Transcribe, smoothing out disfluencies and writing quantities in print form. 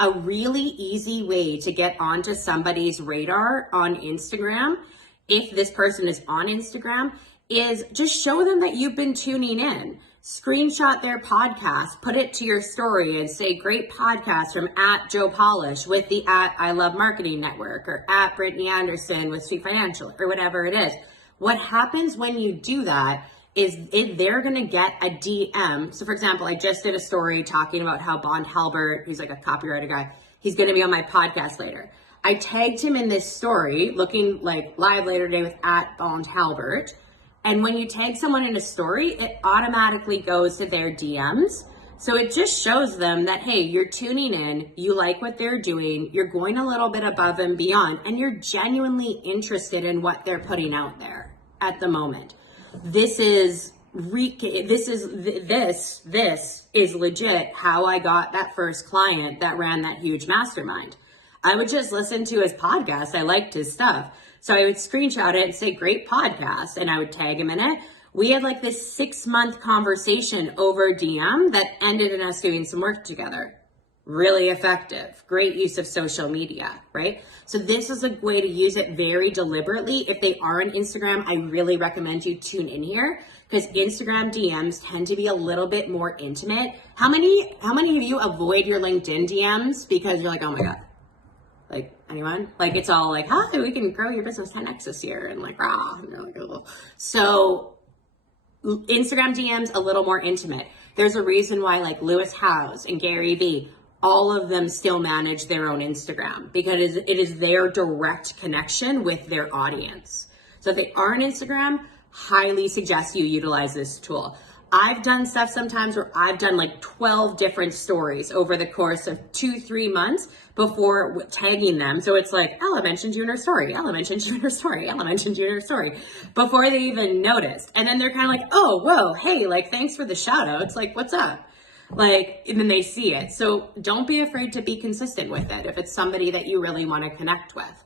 A really easy way to get onto somebody's radar on Instagram, if this person is on Instagram, is just show them that you've been tuning in. Screenshot their podcast, put it to your story and say, great podcast from @Joe Polish with the @I Love Marketing Network, or @Brittany Anderson with Street Financial, or whatever it is. What happens when you do that is they're gonna get a DM. So for example, I just did a story talking about how Bond Halbert, he's like a copywriter guy, he's gonna be on my podcast later. I tagged him in this story, looking like live later today with @Bond Halbert. And when you tag someone in a story, it automatically goes to their DMs. So it just shows them that, hey, you're tuning in, you like what they're doing, you're going a little bit above and beyond, and you're genuinely interested in what they're putting out there at the moment. This is legit how I got that first client that ran that huge mastermind. I would just listen to his podcast. I liked his stuff. So I would screenshot it and say, great podcast. And I would tag him in it. We had like this 6-month conversation over DM that ended in us doing some work together. Really effective. Great use of social media, right? So this is a way to use it very deliberately. If they are on Instagram, I really recommend you tune in here, because Instagram DMs tend to be a little bit more intimate. How many of you avoid your LinkedIn DMs because you're like, oh my God, like anyone? Like it's all like, hi, we can grow your business 10x this year, and like, rah, and you're like, oh. So Instagram DMs a little more intimate. There's a reason why like Lewis Howes and Gary Vee, all of them still manage their own Instagram, because it is their direct connection with their audience. So if they are on Instagram, highly suggest you utilize this tool. I've done stuff sometimes where I've done like 12 different stories over the course of 2-3 months before tagging them. So it's like, Ella mentioned you in her story, Ella mentioned you in her story, Ella mentioned you in her story, before they even noticed. And then they're kind of like, oh, whoa, hey, like, thanks for the shout out. It's like, what's up? Like, and then they see it. So don't be afraid to be consistent with it if it's somebody that you really want to connect with.